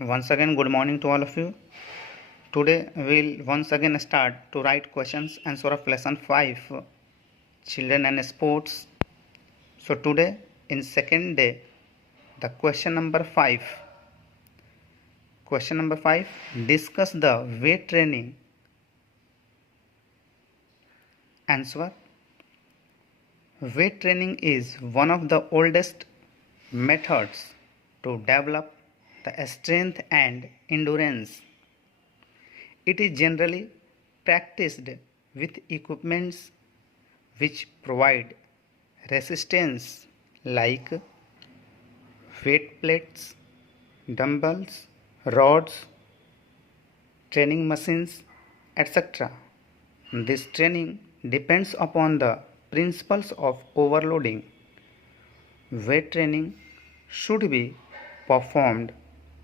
Once again, good morning to all of you. Today, we'll once again start to write questions answer of lesson 5, Children and Sports. So, today, in second day, the question number 5. Question number 5, discuss the weight training. Answer, weight training is one of the oldest methods to develop the strength and endurance. It is generally practiced with equipments which provide resistance like weight plates, dumbbells, rods, training machines, etc. This training depends upon the principles of overloading. Weight training should be performed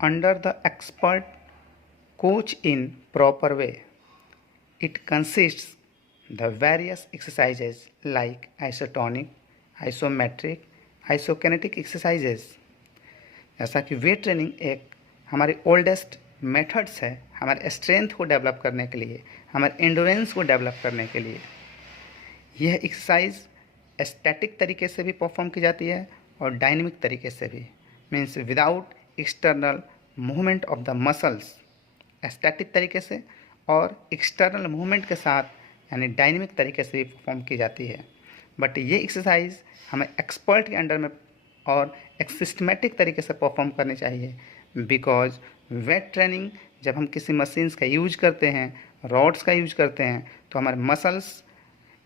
under the expert coach in proper way. It consists the various exercises like isotonic, isometric, isokinetic exercises. जैसा कि weight training एक हमारी oldest methods है हमारे strength को develop करने के लिए, हमारे एंडोरेंस को डेवलप करने के लिए. यह एक्सरसाइज स्टैटिक तरीके से भी परफॉर्म की जाती है और डायनेमिक तरीके से भी, means without external movement of the muscles. Static तरीके से और एक्सटर्नल मूवमेंट के साथ यानी डायनेमिक तरीके से भी परफॉर्म की जाती है. बट ये एक्सरसाइज हमें एक्सपर्ट के अंडर में और एक सिस्टमेटिक तरीके से परफॉर्म करनी चाहिए. बिकॉज वेट ट्रेनिंग जब हम किसी मशीन्स का यूज करते हैं, रॉड्स का यूज करते हैं, तो हमारे मसल्स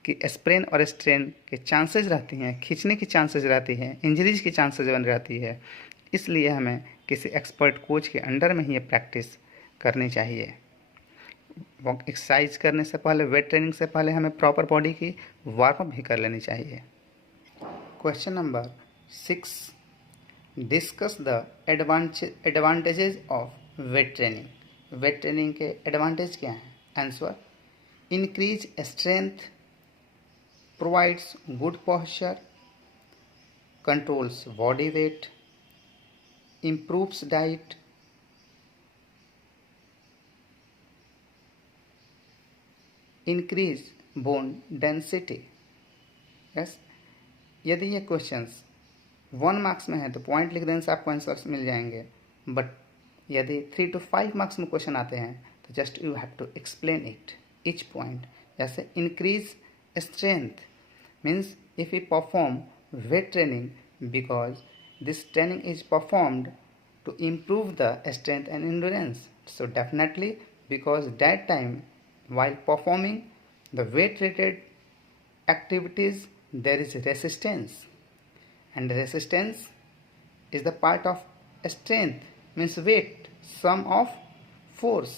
की स्प्रेन और स्ट्रेन के चांसेस रहती हैं, खींचने की चांसेस रहती हैं, इंजरीज की चांसेस बन रहती है. इसलिए हमें किसी एक्सपर्ट कोच के अंडर में ही ये प्रैक्टिस करनी चाहिए. एक्सरसाइज करने से पहले, वेट ट्रेनिंग से पहले हमें प्रॉपर बॉडी की वार्म अप भी कर लेनी चाहिए. Question number 6, discuss the advantages of weight training. Weight training के एडवांटेज क्या हैं? Answer, increase strength, provides good posture, controls body wait, improves diet, increase bone density. Yes, यदि ये क्वेश्चंस 1 मार्क्स में है तो पॉइंट लिख देने से आपको आंसर्स मिल जाएंगे. बट यदि 3 to 5 मार्क्स में क्वेश्चन आते हैं तो just you have to explain it each point. जैसे increase strength means if you perform weight training, because this training is performed to improve the strength and endurance. So definitely, because that time while performing the weight related activities there is resistance, and resistance is the part of strength, means weight, sum of force.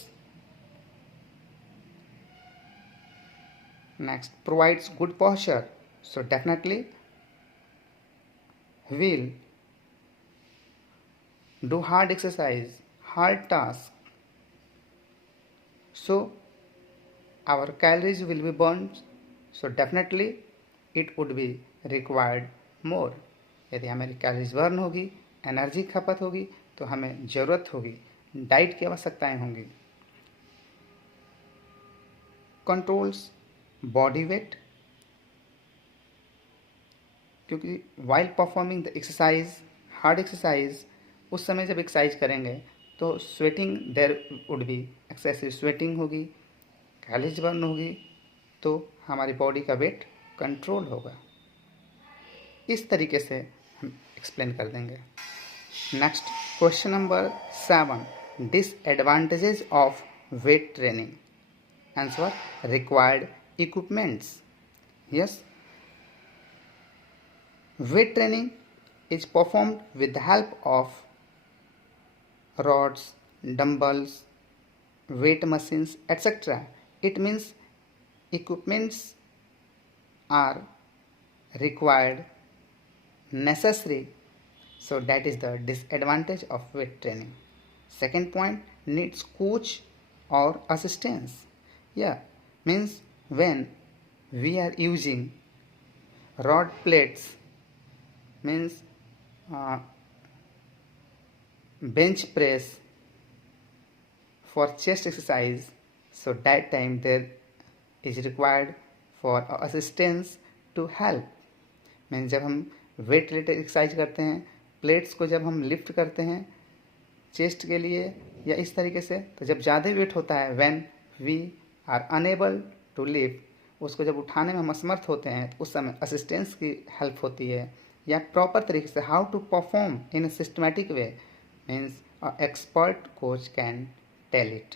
Next, provides good posture. So definitely will do hard exercise, hard task, so our calories will be burned. So definitely it would be required more. यदि हमारी calories burn होगी, energy खपत होगी, तो हमें ज़रूरत होगी, diet की आवश्यकताएं होंगी. कंट्रोल्स बॉडी वेट, क्योंकि while performing the exercise, hard exercise, उस समय जब एक्सरसाइज करेंगे तो sweating there would be, excessive sweating होगी, कैलोरीज बर्न होगी, तो हमारी बॉडी का वेट कंट्रोल होगा. इस तरीके से हम एक्सप्लेन कर देंगे. Next, question number 7, disadvantages of weight training. Answer, required equipments. Yes, weight training is performed with the help of rods, dumbbells, weight machines, etc. It means equipments are required, necessary. So that is the disadvantage of weight training. Second point, needs coach or assistance. Yeah, means when we are using rod plates, means bench press, for chest exercise, so that time there is required for assistance to help. Means जब हम wait related exercise करते हैं, plates को जब हम lift करते हैं chest के लिए या इस तरीके से, तो जब ज़्यादा वेट होता है, when we are unable to lift, उसको जब उठाने में हम असमर्थ होते हैं तो उस समय असिस्टेंस की हेल्प होती है, या प्रॉपर तरीके से how to perform in a systematic way, means expert coach can tell it.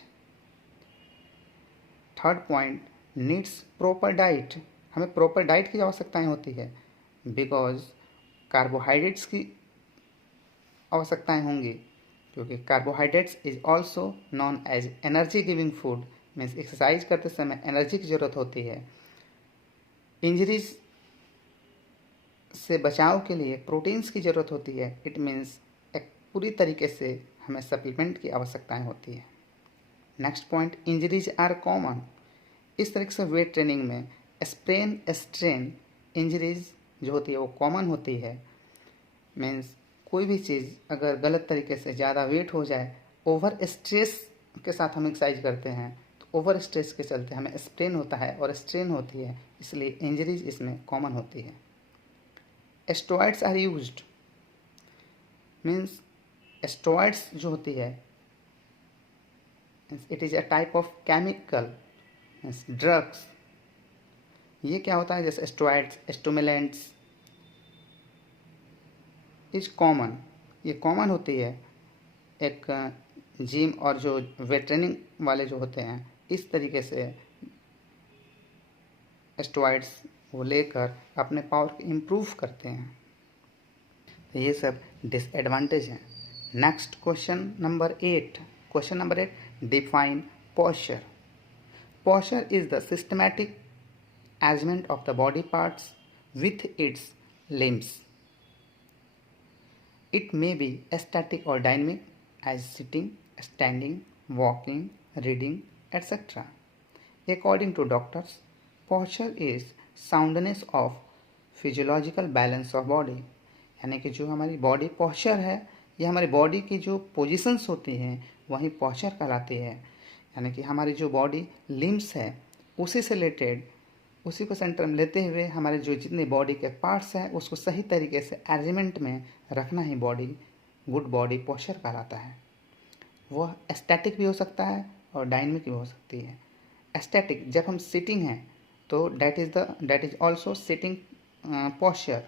Third point, needs proper diet. हमें प्रॉपर डाइट की आवश्यकताएं होती है, बिकॉज कार्बोहाइड्रेट्स की आवश्यकताएं होंगी, क्योंकि carbohydrates is also known as energy giving food. Means exercise करते समय एनर्जी की ज़रूरत होती है. इंजरीज से बचाव के लिए प्रोटीन्स की ज़रूरत होती है. इट मीन्स एक पूरी तरीके से हमें सप्लीमेंट की आवश्यकताएं होती है. Next point, injuries are common. इस तरीके से वेट ट्रेनिंग में स्प्रेन स्ट्रेन इंजरीज जो होती है वो कॉमन होती है. मीन्स कोई भी चीज़ अगर गलत तरीके से ज़्यादा वेट हो जाए, ओवर स्ट्रेस के साथ हम एक्सरसाइज करते हैं, तो ओवर स्ट्रेस के चलते हमें स्प्रेन होता है और स्ट्रेन होती है, इसलिए इंजरीज इसमें कॉमन होती है. Steroids are used. Means steroids जो होती है, it is a type of chemical drugs. ये क्या होता है, जैसे स्टेरॉइड्स, स्टिमुलेंट्स इज कॉमन. ये कॉमन होती है एक जिम और जो वेट ट्रेनिंग वाले जो होते हैं, इस तरीके से स्टेरॉइड्स वो लेकर अपने पावर को इम्प्रूव करते हैं. तो ये सब डिसएडवांटेज हैं. Next question number 8. Question number 8, define posture. Posture is the systematic arrangement of the body parts with its limbs. It may be static or dynamic, as sitting, standing, walking, reading, etc. According to doctors, posture is soundness of physiological balance of body. यानी कि जो हमारी body posture है, ये हमारी body की जो positions होती हैं वही पोस्चर कहलाती है. यानी कि हमारी जो बॉडी लिम्स है उसी से रिलेटेड, उसी को सेंटर में लेते हुए हमारे जो जितने बॉडी के पार्ट्स हैं उसको सही तरीके से अरेंजमेंट में रखना ही बॉडी गुड बॉडी पोस्चर कहलाता है. वह स्टैटिक भी हो सकता है और डायनेमिक भी हो सकती है. स्टैटिक जब हम सिटिंग हैं तो that is also sitting posture,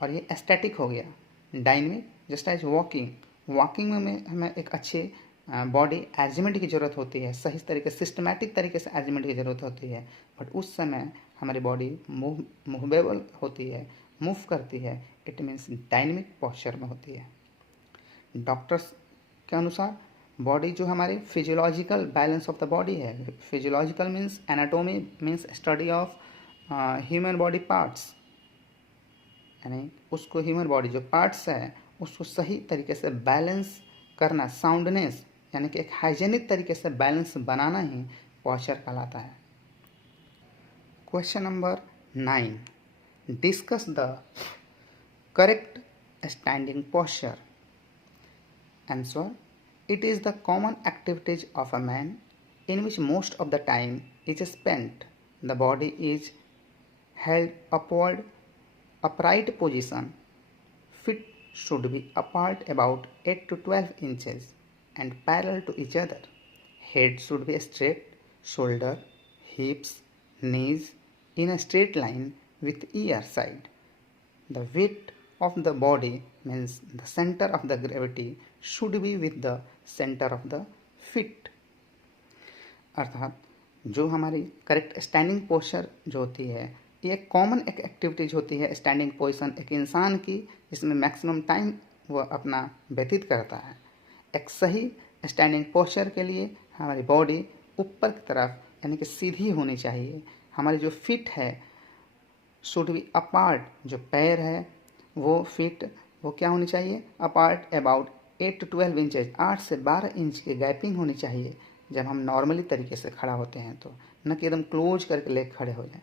और ये स्टैटिक हो गया. डायनेमिक जस्ट एज वॉकिंग में हमें एक अच्छे बॉडी अरेंजमेंट की ज़रूरत होती है, सही तरीके सिस्टमैटिक तरीके से अरेंजमेंट की ज़रूरत होती है. बट उस समय हमारी बॉडी मूवेबल होती है, मूव करती है. इट मीन्स डायनेमिक पोस्चर में होती है. डॉक्टर्स के अनुसार बॉडी जो हमारी physiological balance of the body है, physiological means anatomy, means study of human body parts, यानी उसको ह्यूमन बॉडी जो पार्ट्स है उसको सही तरीके से बैलेंस करना, साउंडनेस यानी कि एक हाइजेनिक तरीके से बैलेंस बनाना ही पोस्चर कहलाता है. Question number 9, discuss the correct standing posture. Answer, it is the common activities of a man in which most of the time is spent. The body is held upward, upright position. Feet should be apart about 8 to 12 inches and parallel to each other. Head should be straight, shoulder, hips, knees in a straight line with ear side. The weight of the body means the center of the gravity should be with the center of the feet. अर्थात जो हमारी correct standing posture जो होती है, ये common एक activities होती है. स्टैंडिंग पोजीशन एक इंसान की जिसमें मैक्सिमम टाइम वह अपना व्यतीत करता है. एक सही स्टैंडिंग पोस्चर के लिए हमारी बॉडी ऊपर की तरफ यानी कि सीधी होनी चाहिए. हमारी जो फीट है शुड बी अपार्ट, जो पैर है वो फीट वो क्या होनी चाहिए, अपार्ट अबाउट 8 to 12 इंचेज, 8 से 12 इंच की गैपिंग होनी चाहिए जब हम नॉर्मली तरीके से खड़ा होते हैं. तो न कि एकदम क्लोज करके लेग खड़े हो जाए,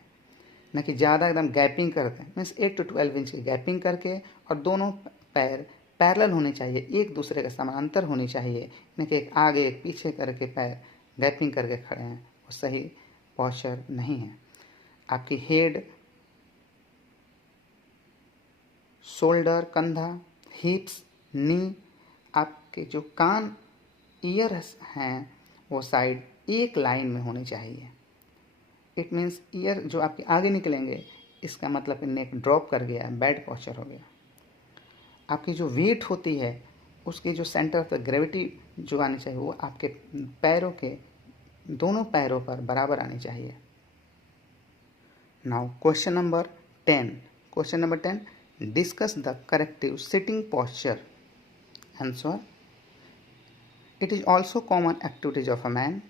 न कि ज़्यादा एकदम गैपिंग करते हैं. मीन्स 8 to 12 इंच की गैपिंग करके और दोनों पैर पैरेलल होनी चाहिए, एक दूसरे के समानांतर होनी चाहिए, नहीं कि एक आगे एक पीछे करके पैर गैपिंग करके खड़े हैं, वो सही पोस्चर नहीं है। आपकी हेड, शोल्डर कंधा, हिप्स, नी, आपके जो कान ईयर्स हैं वो साइड एक लाइन में होनी चाहिए। इट मीन्स ईयर जो आपके आगे निकलेंगे, इसका मतलब नेक ड्रॉप कर गया, बैड पोस्चर हो गया। आपकी जो वेट होती है उसकी जो सेंटर ऑफ द ग्रेविटी जो आनी चाहिए वो आपके पैरों के दोनों पैरों पर बराबर आनी चाहिए। Now question number 10 discuss the corrective sitting posture. Answer: it is also common activities of a man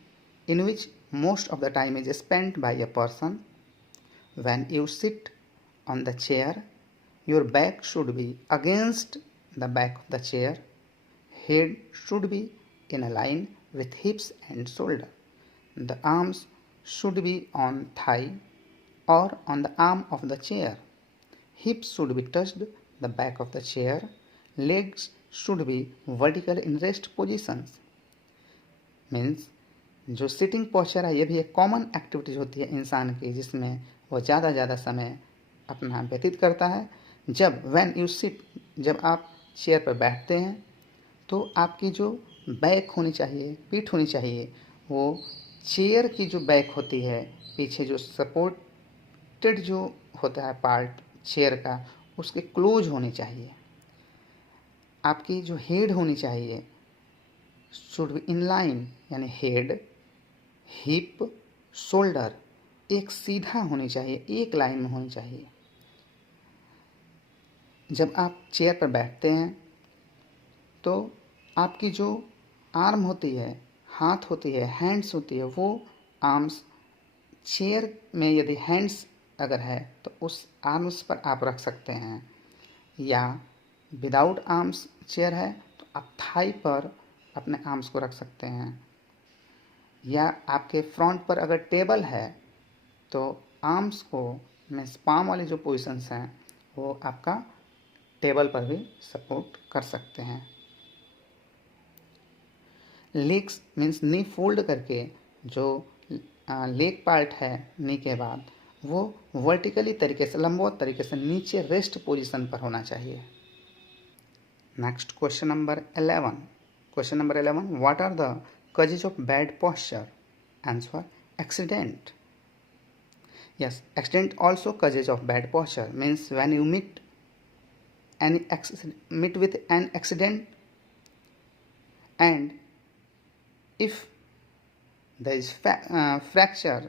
in which most of the time is spent by a person. When you sit on the chair, your back should be against the back of the chair. Head should be in a line with hips and shoulder. The arms should be on thigh or on the arm of the chair. Hips should be touched the back of the chair. Legs should be vertical in rest positions. Means जो sitting posture है ये भी एक common activities होती है इंसान की, जिसमें वो ज़्यादा समय अपना व्यतीत करता है। जब व्हेन यू सिट, जब आप चेयर पर बैठते हैं तो आपकी जो बैक होनी चाहिए, पीठ होनी चाहिए, वो चेयर की जो बैक होती है, पीछे जो सपोर्टेड जो होता है पार्ट चेयर का, उसके क्लोज होनी चाहिए। आपकी जो हेड होनी चाहिए शुड बी इन लाइन, यानी हेड, हिप, शोल्डर एक सीधा होनी चाहिए, एक लाइन में होनी चाहिए। जब आप चेयर पर बैठते हैं तो आपकी जो आर्म होती है, हाथ होती है, हैंड्स होती है, वो आर्म्स चेयर में यदि हैंड्स अगर है तो उस आर्म्स पर आप रख सकते हैं, या विदाउट आर्म्स चेयर है तो आप थाई पर अपने आर्म्स को रख सकते हैं, या आपके फ्रंट पर अगर टेबल है तो आर्म्स को मीन्स पाम वाली जो पोजीशंस हैं वो आपका टेबल पर भी सपोर्ट कर सकते हैं। लेग्स मीन्स नी फोल्ड करके जो लेग पार्ट है नी के बाद वो वर्टिकली तरीके से, लंबवत तरीके से नीचे रेस्ट पोजीशन पर होना चाहिए। Next question number 11 what are the causes of bad posture? Answer: accident. Yes, accident also causes of bad posture. Means when you meet with an accident, and if there is fracture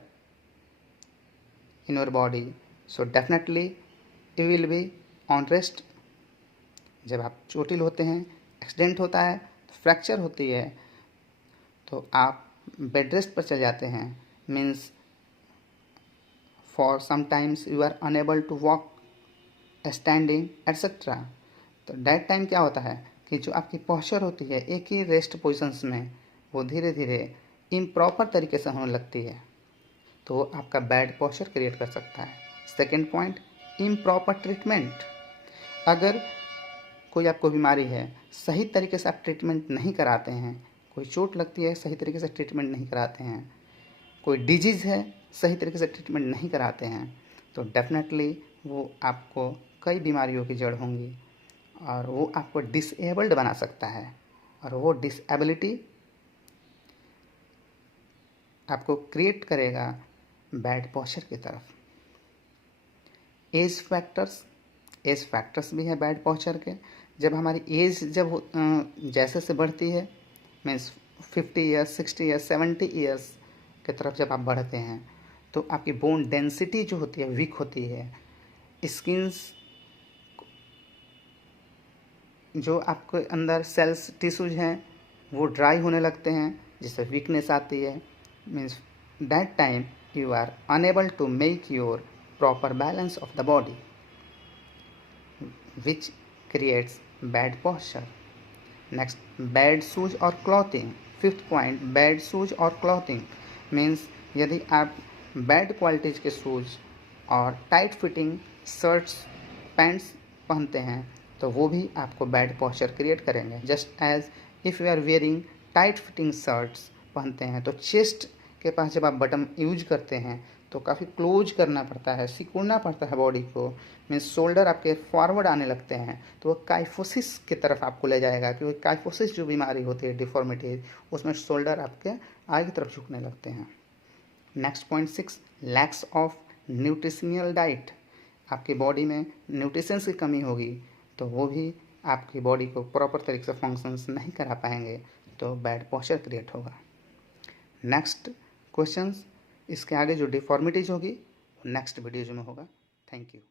in your body, so definitely you will be on rest. जब आप चोटिल होते हैं, accident होता है, fracture होती है, तो आप बेड रेस्ट पर चले जाते हैं। Means for some times you are unable to walk, standing etcetera. तो दैट टाइम क्या होता है कि जो आपकी पोस्चर होती है एक ही रेस्ट पोजिशंस में, वो धीरे धीरे इम्प्रॉपर तरीके से होने लगती है, तो वो आपका बैड पोस्चर क्रिएट कर सकता है। Second point, improper treatment. अगर कोई आपको बीमारी है, सही तरीके से आप ट्रीटमेंट नहीं कराते हैं, कोई चोट लगती है सही तरीके से ट्रीटमेंट नहीं कराते हैं, कोई डिजीज़ है सही तरीके से ट्रीटमेंट नहीं कराते हैं, तो डेफिनेटली वो आपको कई बीमारियों की जड़ होंगी और वो आपको डिसेबल्ड बना सकता है, और वो डिसेबिलिटी आपको क्रिएट करेगा बैड पोस्चर की तरफ। एज फैक्टर्स भी हैं बैड पोस्चर के। जब हमारी एज जैसे से बढ़ती है, मीन्स 50 ईयर्स, 60 ईयर्स, 70 ईयर्स की तरफ जब आप बढ़ते हैं, तो आपकी बोन डेंसिटी जो होती है वीक होती है। स्किन्स जो आपके अंदर सेल्स टिश्यूज हैं वो ड्राई होने लगते हैं, जिससे वीकनेस आती है। Means that time you are unable to make your proper balance of the body, which creates bad posture. Next, bad shoes or clothing. Fifth point, bad shoes or clothing means यदि आप bad qualities के shoes और tight fitting shirts pants पहनते हैं तो तो वो भी आपको बैड पोस्चर क्रिएट करेंगे। Just as if you are wearing tight fitting shirts पहनते हैं तो चेस्ट के पास जब आप बटन यूज करते हैं तो काफ़ी क्लोज करना पड़ता है, सिकुड़ना पड़ता है बॉडी को, मीन्स शोल्डर आपके फॉरवर्ड आने लगते हैं, तो वो काइफोसिस की तरफ आपको ले जाएगा, क्योंकि काइफोसिस जो बीमारी होती है डिफॉर्मिटी, उसमें शोल्डर आपके आगे की तरफ झुकने लगते हैं। Next point 6, lakhs of nutritional diet. आपकी बॉडी में न्यूट्रिशंस की कमी होगी तो वो भी आपकी बॉडी को प्रॉपर तरीके से फंक्शंस नहीं करा पाएंगे, तो बैड पोस्चर क्रिएट होगा। नेक्स्ट क्वेश्चंस, इसके आगे जो डिफॉर्मिटीज होगी नेक्स्ट वीडियोज में होगा। Thank you.